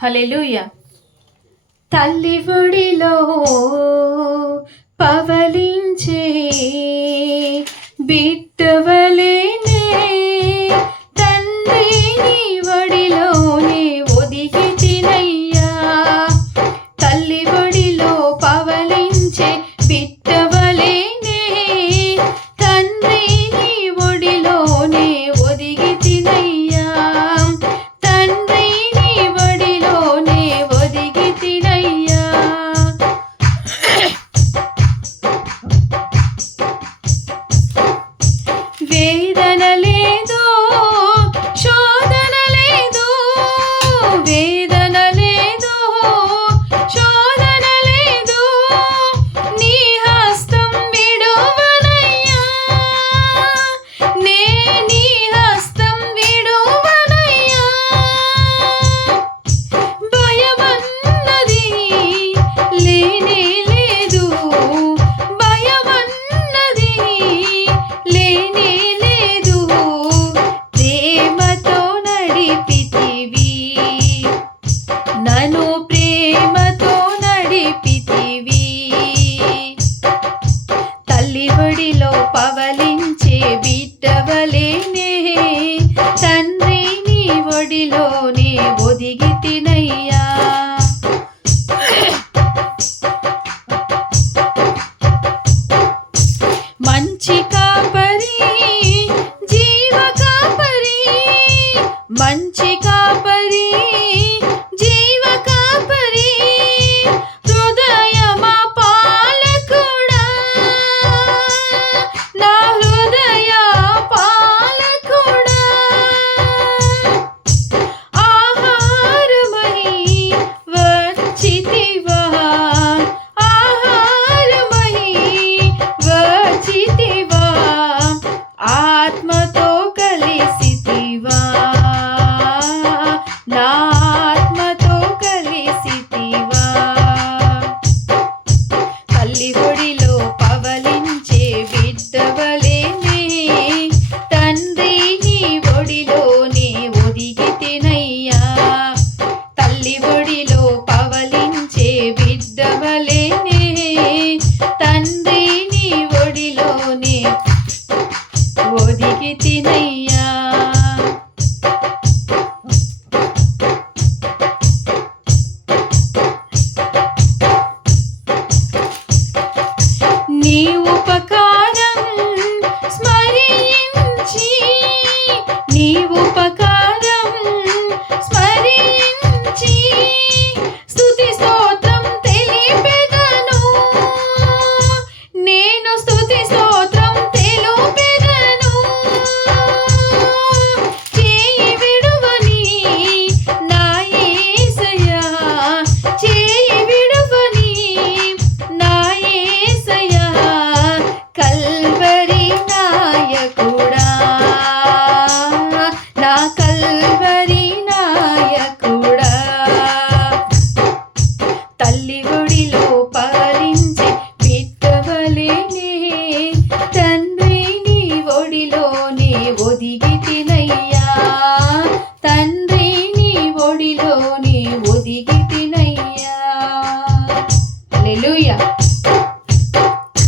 హల్లెలూయా. తల్లి ఒడిలో పవలించే బిడ్డవలేనే, తండ్రి నీ ఒడిలోనే ఒదిగితినయ్యా. తల్లి ఒడిలో పవలించే బిడ్డవలేనే, తండ్రి నీ ఒడిలోనే ఒదిగితినయ్యా. తండ్రి నీ ఒడిలోనే ఒదిగితినయ్యా. వేదన లేదు, శోధన లేదు, వేదన లేదు, శోధన లేదు, నీ హస్తం విడువనయ్యా. నీ హస్తం విడువనయ్యా. భయమన్నది లేనే లేదు, భయమన్నది లేనే లేదు, ప్రేమతో నడిపితివి నన్ను, ప్రేమతో నడిపితివి. తల్లి ఒడిలో పవలించే బిడ్డవలేనే, తండ్రి నీ ఒడిలోనే ఒదిగితినయ్యా. మంచి కాపరి, జీవ కాపరి, మంచి కాపరి, జీవ కాపరి, హృదయమా పాలకుడా, నా హృదయ పాలకుడా. ఆహారమై వచ్చితివా, ఆహారమై వచ్చితివా, ఆత్మతో కలిసితివా, నా ఆత్మతో కలిసితివా. తల్లి ఒడిలో పవలించే బిడ్డవలేనే, తండ్రి నీ ఒడిలోనే ఒదిగితినయ్యా. తల్లి